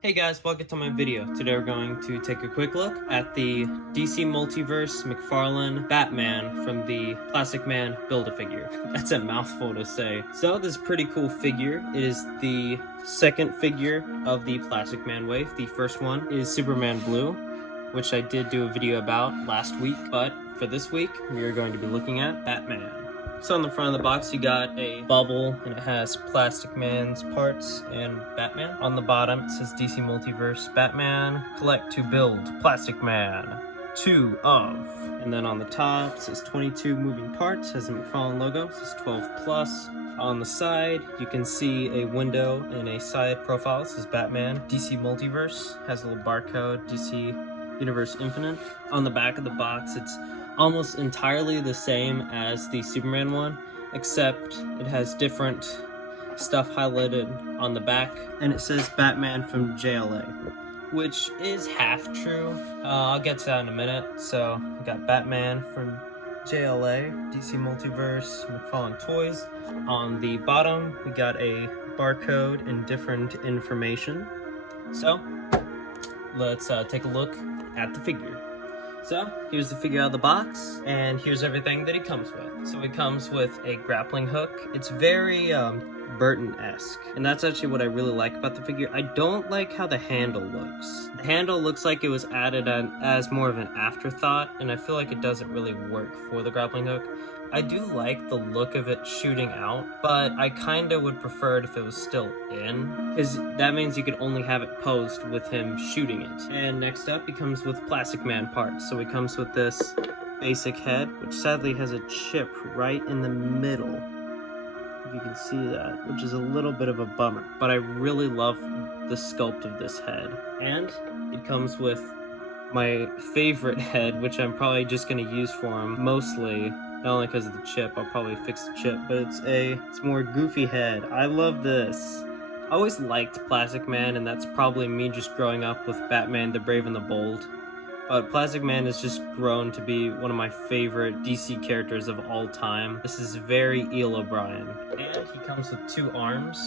Hey guys, welcome to my video. Today we're going to take a quick look at the DC Multiverse McFarlane Batman from the Plastic Man Build-A-Figure. That's a mouthful to say. So this pretty cool figure. It is the second figure of the Plastic Man wave. The first one is Superman Blue, which I did do a video about last week. But for this week, we are going to be looking at Batman. So on the front of the box, you got a bubble, and it has Plastic Man's parts and Batman. On the bottom, it says DC Multiverse Batman, collect to build Plastic Man, 2 of. And then on the top, it says 22 moving parts, has a McFarlane logo, it says 12 plus. On the side, you can see a window and a side profile, it says Batman. DC Multiverse, has a little barcode, DC Universe Infinite. On the back of the box, it's almost entirely the same as the Superman one, except it has different stuff highlighted on the back, and it says Batman from JLA, which is half true. I'll get to that in a minute. So we got Batman from JLA, DC Multiverse, McFarlane Toys. On the bottom, we got a barcode and different information. So let's take a look at the figure. So, here's the figure out of the box, and here's everything that he comes with. So he comes with a grappling hook. It's very Burton-esque, and that's actually what I really like about the figure. I don't like how the handle looks. The handle looks like it was added as more of an afterthought, and I feel like it doesn't really work for the grappling hook. I do like the look of it shooting out, but I kinda would prefer it if it was still in, because that means you could only have it posed with him shooting it. And next up, he comes with Plastic Man parts. So he comes with this basic head, which sadly has a chip right in the middle, if you can see that, which is a little bit of a bummer. But I really love the sculpt of this head. And it comes with my favorite head, which I'm probably just gonna use for him mostly. Not only because of the chip, I'll probably fix the chip, but it's more goofy head. I love this. I always liked Plastic Man, and that's probably me just growing up with Batman the Brave and the Bold. But Plastic Man has just grown to be one of my favorite DC characters of all time. This is very Eel O'Brien. And he comes with 2 arms.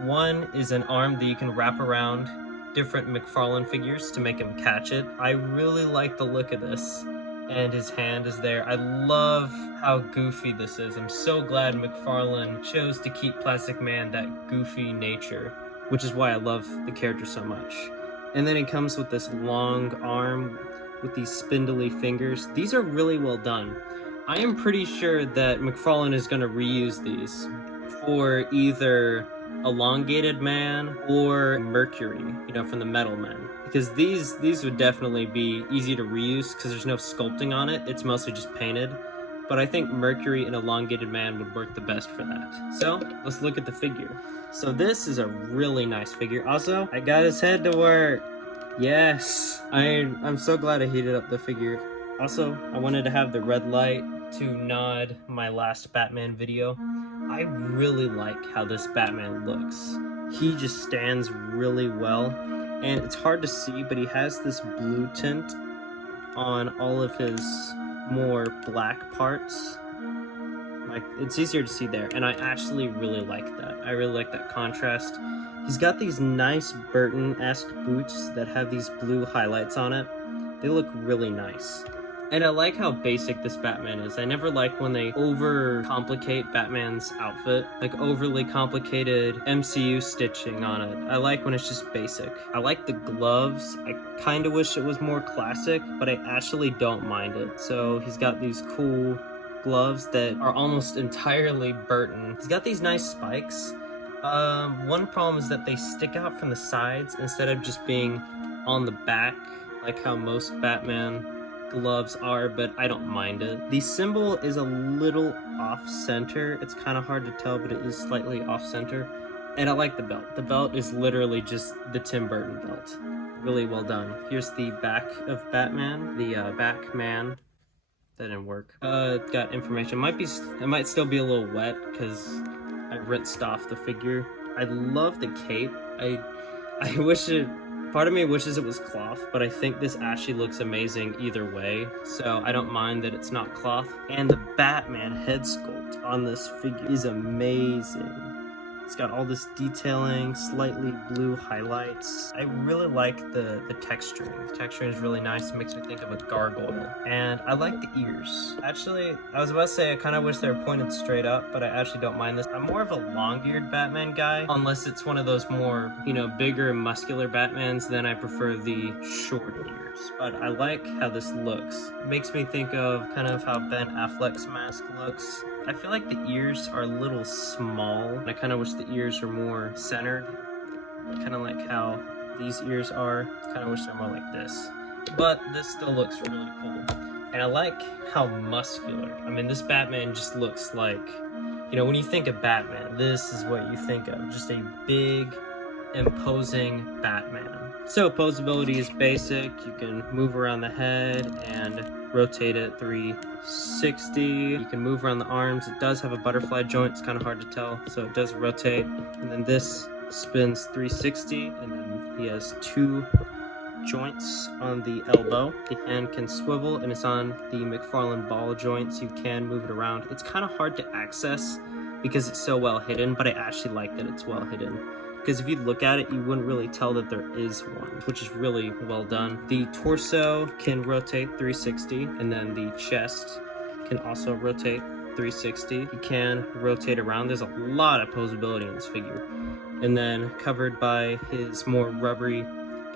One is an arm that you can wrap around different McFarlane figures to make him catch it. I really like the look of this. And his hand is there. I love how goofy this is. I'm so glad McFarlane chose to keep Plastic Man that goofy nature, which is why I love the character so much. And then it comes with this long arm with these spindly fingers. These are really well done. I am pretty sure that McFarlane is going to reuse these for either Elongated Man or Mercury, from the Metal Men. Because these would definitely be easy to reuse because there's no sculpting on it. It's mostly just painted. But I think Mercury and Elongated Man would work the best for that. So, let's look at the figure. So this is a really nice figure. Also, I got his head to work. Yes! I'm so glad I heated up the figure. Also, I wanted to have the red light to nod my last Batman video. I really like how this Batman looks. He just stands really well. And it's hard to see, but he has this blue tint on all of his more black parts. Like, it's easier to see there, and I actually really like that. I really like that contrast. He's got these nice Burton-esque boots that have these blue highlights on it. They look really nice. And I like how basic this Batman is. I never like when they overcomplicate Batman's outfit, like overly complicated MCU stitching on it. I like when it's just basic. I like the gloves. I kind of wish it was more classic, but I actually don't mind it. So he's got these cool gloves that are almost entirely Burton. He's got these nice spikes. One problem is that they stick out from the sides instead of just being on the back, like how most Batman gloves are, but I don't mind it. The symbol is a little off-center. It's kind of hard to tell, but it is slightly off-center. And I like the belt. The belt is literally just the Tim Burton belt. Really well done. Here's the back of Batman, the back man. That didn't work. It's got information. It might still be a little wet because I rinsed off the figure. I love the cape. Part of me wishes it was cloth, but I think this actually looks amazing either way, so I don't mind that it's not cloth. And the Batman head sculpt on this figure is amazing. It's got all this detailing, slightly blue highlights. I really like the texturing. The texturing is really nice. It makes me think of a gargoyle. And I like the ears. Actually, I was about to say I kind of wish they were pointed straight up, but I actually don't mind this. I'm more of a long-eared Batman guy, unless it's one of those more, you know, bigger and muscular Batmans, then I prefer the short ears. But I like how this looks. It makes me think of kind of how Ben Affleck's mask looks. I feel like the ears are a little small, and I kind of wish the ears were more centered. Kind of like how these ears are. Kind of wish they're more like this. But this still looks really cool. And I like how muscular. I mean, this Batman just looks like, you know, when you think of Batman, this is what you think of. Just a big, imposing Batman. So Posibility is basic. You can move around the head and rotate it 360. You can move around the arms. It does have a butterfly joint. It's kind of hard to tell, so it does rotate. And then this spins 360, and then he has 2 joints on the elbow. The hand can swivel, and it's on the McFarlane ball joints. You can move it around. It's kind of hard to access because it's so well hidden, but I actually like that it's well hidden. Because if you look at it, you wouldn't really tell that there is one, which is really well done. The torso can rotate 360, and then the chest can also rotate 360. You can rotate around. There's a lot of posability in this figure. And then covered by his more rubbery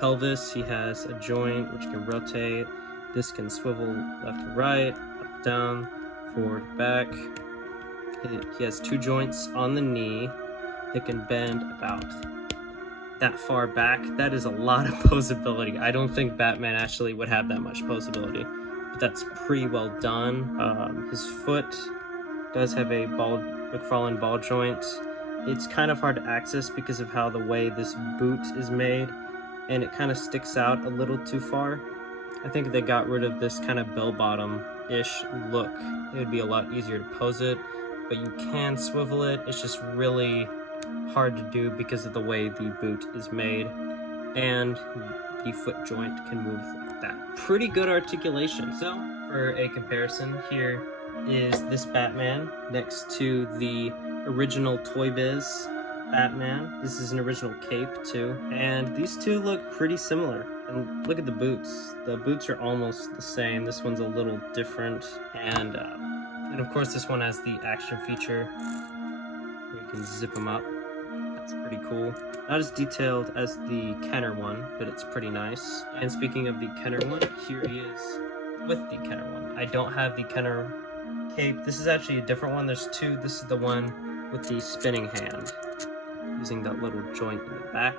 pelvis, he has a joint which can rotate. This can swivel left to right, up, down, forward, back. He has 2 joints on the knee that can bend about that far back. That is a lot of posability. I don't think Batman actually would have that much posability, but that's pretty well done. His foot does have a McFarlane ball joint. It's kind of hard to access because of how the way this boot is made, and it kind of sticks out a little too far. I think if they got rid of this kind of bell-bottom-ish look, it would be a lot easier to pose it, but you can swivel it. It's just really hard to do because of the way the boot is made, and the foot joint can move like that. Pretty good articulation. So for a comparison, here is this Batman next to the original Toy Biz Batman. This is an original cape too, and these two look pretty similar. And look at the boots. The boots are almost the same. This one's a little different, and of course this one has the action feature where you can zip them up. That's pretty cool. Not as detailed as the Kenner one, but it's pretty nice. And speaking of the Kenner one, here he is with the Kenner one. I don't have the Kenner cape. This is actually a different one. There's 2. This is the one with the spinning hand, using that little joint in the back.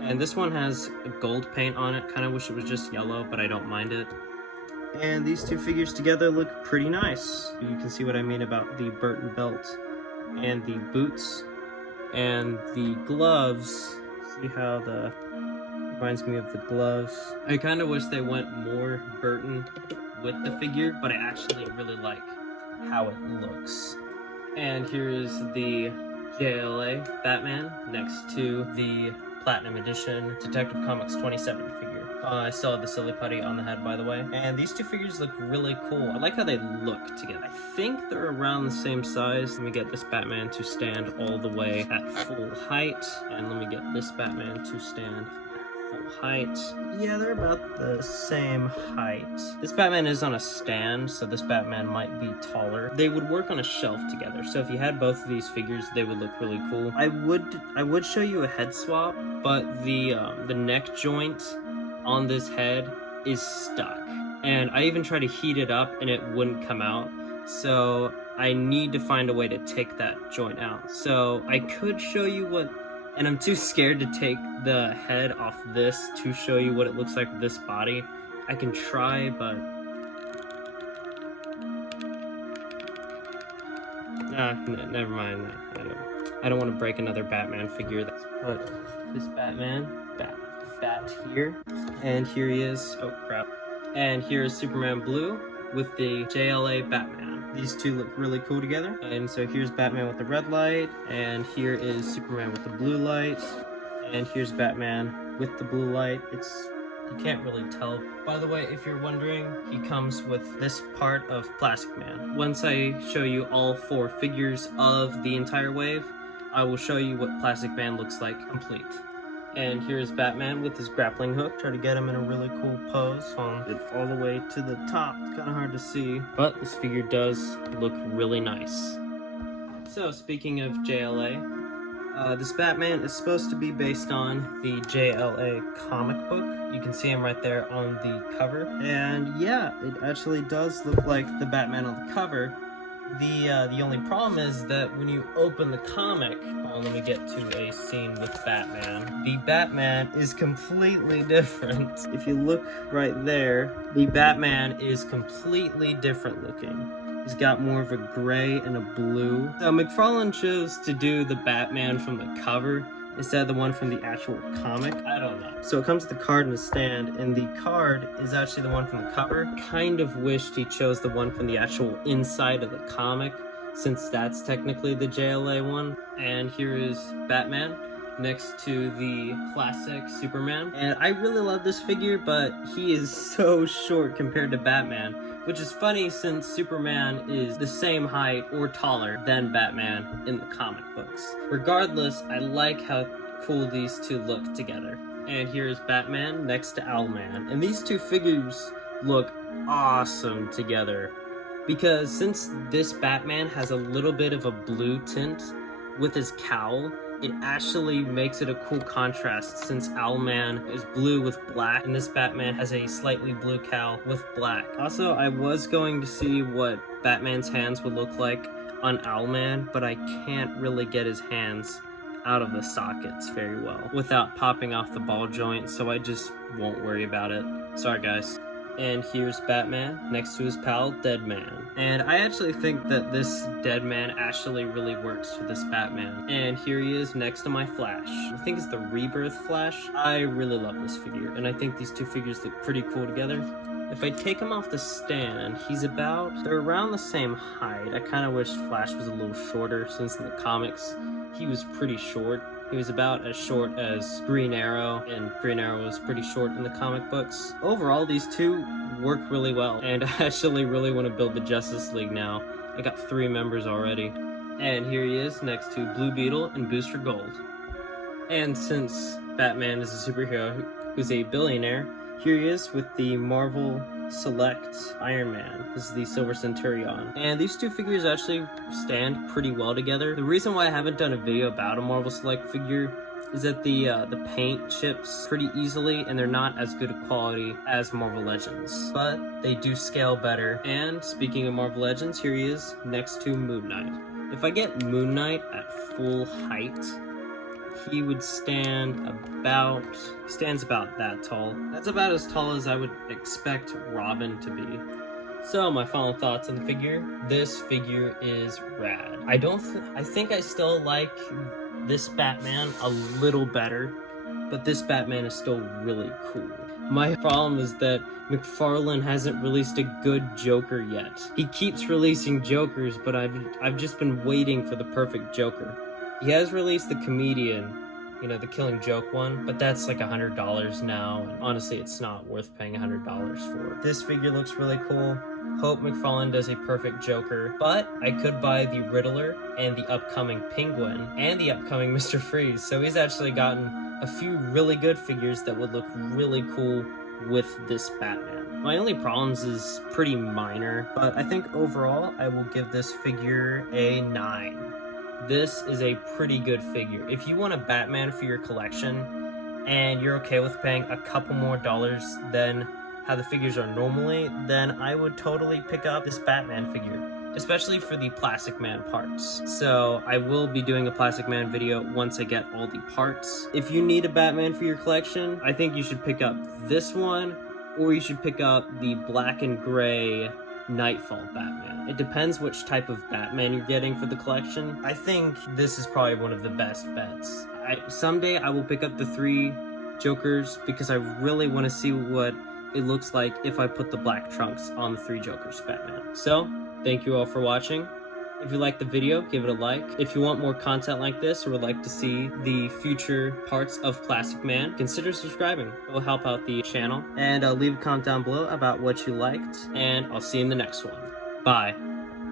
And this one has a gold paint on it. Kind of wish it was just yellow, but I don't mind it. And these 2 figures together look pretty nice. You can see what I mean about the Burton belt and the boots. And the gloves, see how reminds me of the gloves. I kind of wish they went more Burton with the figure, but I actually really like how it looks. And here is the JLA Batman next to the Platinum Edition Detective Comics 27 figure. I still have the silly putty on the head, by the way. And these 2 figures look really cool. I like how they look together. I think they're around the same size. Let me get this Batman to stand all the way at full height. And let me get this Batman to stand at full height. Yeah, they're about the same height. This Batman is on a stand, so this Batman might be taller. They would work on a shelf together. So if you had both of these figures, they would look really cool. I would show you a head swap, but the neck joint on this head is stuck, and I even tried to heat it up and it wouldn't come out, so I need to find a way to take that joint out. So I could show you what, and I'm too scared to take the head off this to show you what it looks like with this body. I can try, but never mind. I don't want to break another Batman figure. Let's put this Batman bat here, and here he is. Oh crap. And here is Superman Blue with the JLA Batman. These 2 look really cool together. And so here's Batman with the red light, and here is Superman with the blue light, and here's Batman with the blue light. You can't really tell. By the way, if you're wondering, he comes with this part of Plastic Man. Once I show you all 4 figures of the entire wave, I will show you what Plastic Man looks like complete. And here's Batman with his grappling hook. Try to get him in a really cool pose. It all the way to the top. It's kind of hard to see, but this figure does look really nice. So speaking of JLA, this Batman is supposed to be based on the JLA comic book. You can see him right there on the cover. And yeah, it actually does look like the Batman on the cover. The only problem is that when you open the comic, let me get to a scene with Batman. The Batman is completely different. If you look right there, the Batman is completely different looking. He's got more of a gray and a blue. So McFarlane chose to do the Batman from the cover instead of the one from the actual comic. I don't know. So it comes with the card and a stand, and the card is actually the one from the cover. Kind of wished he chose the one from the actual inside of the comic, since that's technically the JLA one. And here is Batman next to the classic Superman. And I really love this figure, but he is so short compared to Batman, which is funny since Superman is the same height or taller than Batman in the comic books. Regardless, I like how cool these two look together. And here's Batman next to Owlman. And these two figures look awesome together, because since this Batman has a little bit of a blue tint with his cowl, it actually makes it a cool contrast, since Owlman is blue with black and this Batman has a slightly blue cowl with black. Also, I was going to see what Batman's hands would look like on Owlman, but I can't really get his hands out of the sockets very well without popping off the ball joint, so I just won't worry about it. Sorry guys. And here's Batman next to his pal, Deadman. And I actually think that this Deadman actually really works for this Batman. And here he is next to my Flash. I think it's the Rebirth Flash. I really love this figure, and I think these two figures look pretty cool together. If I take him off the stand, they're around the same height. I kind of wish Flash was a little shorter, since in the comics, he was pretty short. He was about as short as Green Arrow, and Green Arrow was pretty short in the comic books. Overall, these two work really well, and I actually really want to build the Justice League now. I got 3 members already. And here he is next to Blue Beetle and Booster Gold. And since Batman is a superhero who's a billionaire, here he is with the Marvel Select Iron Man. This is the Silver Centurion. And these two figures actually stand pretty well together. The reason why I haven't done a video about a Marvel Select figure is that the paint chips pretty easily, and they're not as good a quality as Marvel Legends. But they do scale better. And speaking of Marvel Legends, here he is next to Moon Knight. If I get Moon Knight at full height, he would stands about that tall. That's about as tall as I would expect Robin to be. So my final thoughts on the figure. This figure is rad. I think I still like this Batman a little better, but this Batman is still really cool. My problem is that McFarlane hasn't released a good Joker yet. He keeps releasing Jokers, but I've just been waiting for the perfect Joker. He has released the Comedian, the Killing Joke one, but that's like $100 now, and honestly it's not worth paying $100 for. This figure looks really cool. Hope McFarlane does a perfect Joker, but I could buy the Riddler and the upcoming Penguin and the upcoming Mr. Freeze, so he's actually gotten a few really good figures that would look really cool with this Batman. My only problems is pretty minor, but I think overall I will give this figure a 9. This is a pretty good figure. If you want a Batman for your collection and you're okay with paying a couple more dollars than how the figures are normally, then I would totally pick up this Batman figure, especially for the Plastic Man parts. So I will be doing a Plastic Man video once I get all the parts. If you need a Batman for your collection, I think you should pick up this one, or you should pick up the black and gray Nightfall Batman. It depends which type of Batman you're getting for the collection. I think this is probably one of the best bets. Someday I will pick up the 3 Jokers, because I really want to see what it looks like if I put the black trunks on the 3 Jokers Batman. So, thank you all for watching. If you liked the video, give it a like. If you want more content like this or would like to see the future parts of Plastic Man, consider subscribing. It will help out the channel. And leave a comment down below about what you liked, and I'll see you in the next one. Bye.